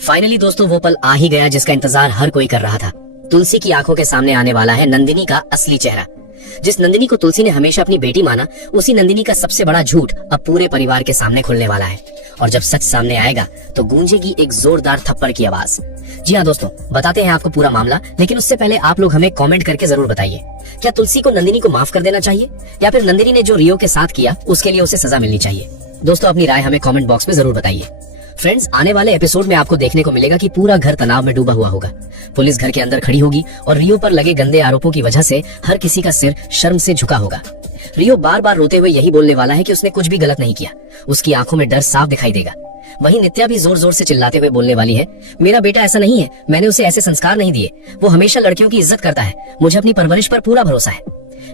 Finally दोस्तों वो पल आ ही गया जिसका इंतजार हर कोई कर रहा था। तुलसी की आंखों के सामने आने वाला है नंदिनी का असली चेहरा। जिस नंदिनी को तुलसी ने हमेशा अपनी बेटी माना, उसी नंदिनी का सबसे बड़ा झूठ अब पूरे परिवार के सामने खुलने वाला है। और जब सच सामने आएगा तो गूंजेगी एक जोरदार थप्पड़ की आवाज। जी हाँ दोस्तों, बताते हैं आपको पूरा मामला, लेकिन उससे पहले आप लोग हमें कमेंट करके जरूर बताइए, क्या तुलसी को नंदिनी को माफ कर देना चाहिए या फिर नंदिनी ने जो रियो के साथ किया उसके लिए उसे सजा मिलनी चाहिए। दोस्तों अपनी राय हमें कमेंट बॉक्स में जरूर बताइए। फ्रेंड्स, आने वाले एपिसोड में आपको देखने को मिलेगा कि पूरा घर तनाव में डूबा हुआ होगा। पुलिस घर के अंदर खड़ी होगी और रियो पर लगे गंदे आरोपों की वजह से हर किसी का सिर शर्म से झुका होगा। रियो बार बार रोते हुए यही बोलने वाला है कि उसने कुछ भी गलत नहीं किया। उसकी आंखों में डर साफ दिखाई देगा। वहीं नित्या भी जोर जोर से चिल्लाते हुए बोलने वाली है, मेरा बेटा ऐसा नहीं है, मैंने उसे ऐसे संस्कार नहीं दिए, वो हमेशा लड़कियों की इज्जत करता है, मुझे अपनी परवरिश पर पूरा भरोसा है।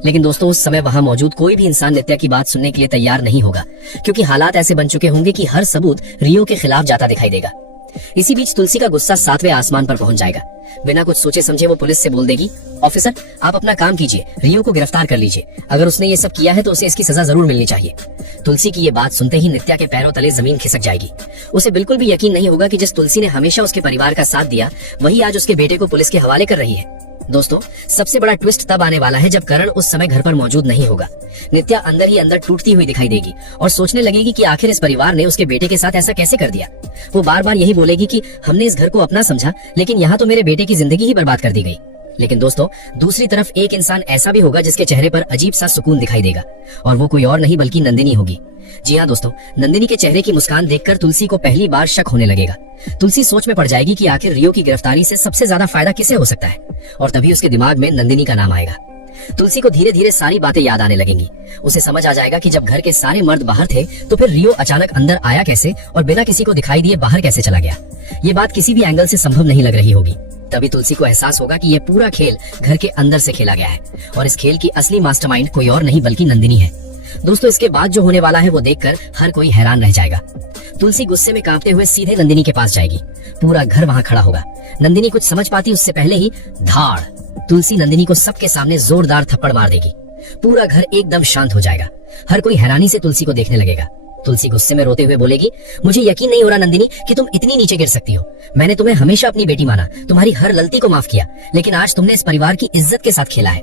लेकिन दोस्तों उस समय वहां मौजूद कोई भी इंसान नित्या की बात सुनने के लिए तैयार नहीं होगा, क्योंकि हालात ऐसे बन चुके होंगे कि हर सबूत रियो के खिलाफ जाता दिखाई देगा। इसी बीच तुलसी का गुस्सा 7वें आसमान पर पहुंच जाएगा। बिना कुछ सोचे समझे वो पुलिस से बोल देगी, ऑफिसर आप अपना काम कीजिए, रियो को गिरफ्तार कर लीजिए, अगर उसने ये सब किया है तो उसे इसकी सजा जरूर मिलनी चाहिए। तुलसी की ये बात सुनते ही नित्या के पैरों तले जमीन खिसक जाएगी। उसे बिल्कुल भी यकीन नहीं होगा कि जिस तुलसी ने हमेशा उसके परिवार का साथ दिया, वही आज उसके बेटे को पुलिस के हवाले कर रही है। दोस्तों सबसे बड़ा ट्विस्ट तब आने वाला है जब करण उस समय घर पर मौजूद नहीं होगा। नित्या अंदर ही अंदर टूटती हुई दिखाई देगी और सोचने लगेगी कि आखिर इस परिवार ने उसके बेटे के साथ ऐसा कैसे कर दिया। वो बार बार यही बोलेगी कि हमने इस घर को अपना समझा, लेकिन यहाँ तो मेरे बेटे की जिंदगी ही बर्बाद कर दी गई। लेकिन दोस्तों दूसरी तरफ एक इंसान ऐसा भी होगा जिसके चेहरे पर अजीब सा सुकून दिखाई देगा, और वो कोई और नहीं बल्कि नंदिनी होगी। जी हाँ दोस्तों, नंदिनी के चेहरे की मुस्कान देखकर तुलसी को पहली बार शक होने लगेगा। तुलसी सोच में पड़ जाएगी कि आखिर रियो की गिरफ्तारी से सबसे ज्यादा फायदा किसे हो सकता है, और तभी उसके दिमाग में नंदिनी का नाम आएगा। तुलसी को धीरे धीरे सारी बातें याद आने लगेंगी। उसे समझ आ जाएगा कि जब घर के सारे मर्द बाहर थे तो फिर रियो अचानक अंदर आया कैसे और बिना किसी को दिखाई दिए बाहर कैसे चला गया। ये बात किसी भी एंगल से संभव नहीं लग रही होगी। तभी तुलसी को एहसास होगा कि यह पूरा खेल घर के अंदर से खेला गया है, और इस खेल की असली मास्टरमाइंड कोई और नहीं बल्कि नंदिनी है। दोस्तों इसके बाद जो होने वाला है वो देखकर हर कोई हैरान रह जाएगा। तुलसी गुस्से में कांपते हुए सीधे नंदिनी के पास जाएगी। पूरा घर वहां खड़ा होगा। नंदिनी कुछ समझ पाती उससे पहले ही धाड़ तुलसी नंदिनी को सबके सामने जोरदार थप्पड़ मार देगी। पूरा घर एकदम शांत हो जाएगा। हर कोई हैरानी से तुलसी को देखने लगेगा। तुलसी गुस्से में रोते हुए बोलेगी, मुझे यकीन नहीं हो रहा नंदिनी कि तुम इतनी नीचे गिर सकती हो। मैंने तुम्हें हमेशा अपनी बेटी माना, तुम्हारी हर गलती को माफ किया, लेकिन आज तुमने इस परिवार की इज्जत के साथ खेला है।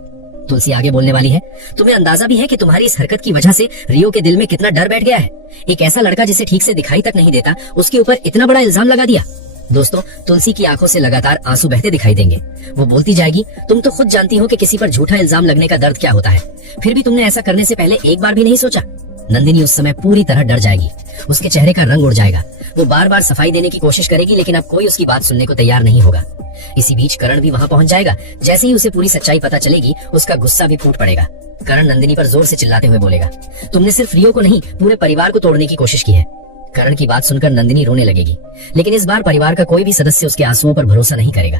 तुलसी आगे बोलने वाली है, तुम्हें अंदाजा भी है कि तुम्हारी इस हरकत की वजह से रियो के दिल में कितना डर बैठ गया है। एक ऐसा लड़का जिसे ठीक से दिखाई तक नहीं देता, उसके ऊपर इतना बड़ा इल्जाम लगा दिया। दोस्तों तुलसी की आंखों से लगातार आंसू बहते दिखाई देंगे। वो बोलती जाएगी, तुम तो खुद जानती हो कि किसी पर झूठा इल्जाम लगने का दर्द क्या होता है, फिर भी तुमने ऐसा करने से पहले एक बार भी नहीं सोचा। नंदिनी उस समय पूरी तरह डर जाएगी। उसके चेहरे का रंग उड़ जाएगा। वो बार बार सफाई देने की कोशिश करेगी, लेकिन अब कोई उसकी बात सुनने को तैयार नहीं होगा। इसी बीच करण भी वहां पहुंच जाएगा। जैसे ही उसे पूरी सच्चाई पता चलेगी, उसका गुस्सा भी फूट पड़ेगा। करण नंदिनी पर जोर से चिल्लाते हुए बोलेगा, तुमने सिर्फ रियो को नहीं पूरे परिवार को तोड़ने की कोशिश की है। करण की बात सुनकर नंदिनी रोने लगेगी, लेकिन इस बार परिवार का कोई भी सदस्य उसके आंसुओं पर भरोसा नहीं करेगा।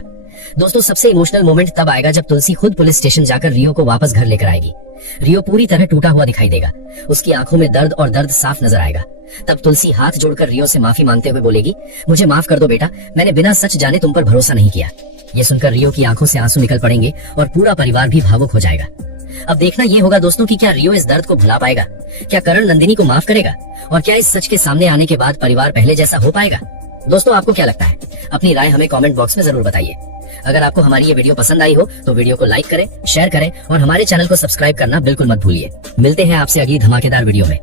दोस्तों सबसे इमोशनल मोमेंट तब आएगा जब तुलसी खुद पुलिस स्टेशन जाकर रियो को वापस घर लेकर आएगी। रियो पूरी तरह टूटा हुआ दिखाई देगा। उसकी आंखों में दर्द और दर्द साफ नजर आएगा। तब तुलसी हाथ जोड़कर रियो से माफी मांगते हुए बोलेगी, मुझे माफ कर दो बेटा, मैंने बिना सच जाने तुम पर भरोसा नहीं किया। ये सुनकर रियो की आंखों से आंसू निकल पड़ेंगे और पूरा परिवार भी भावुक हो जाएगा। अब देखना ये होगा दोस्तों कि क्या रियो इस दर्द को भुला पाएगा, क्या करण नंदिनी को माफ करेगा, और क्या इस सच के सामने आने के बाद परिवार पहले जैसा हो पाएगा। दोस्तों आपको क्या लगता है? अपनी राय हमें कमेंट बॉक्स में जरूर बताइए। अगर आपको हमारी ये वीडियो पसंद आई हो तो वीडियो को लाइक करें, शेयर करें और हमारे चैनल को सब्सक्राइब करना बिल्कुल मत भूलिए। मिलते हैं आपसे अगली धमाकेदार वीडियो में।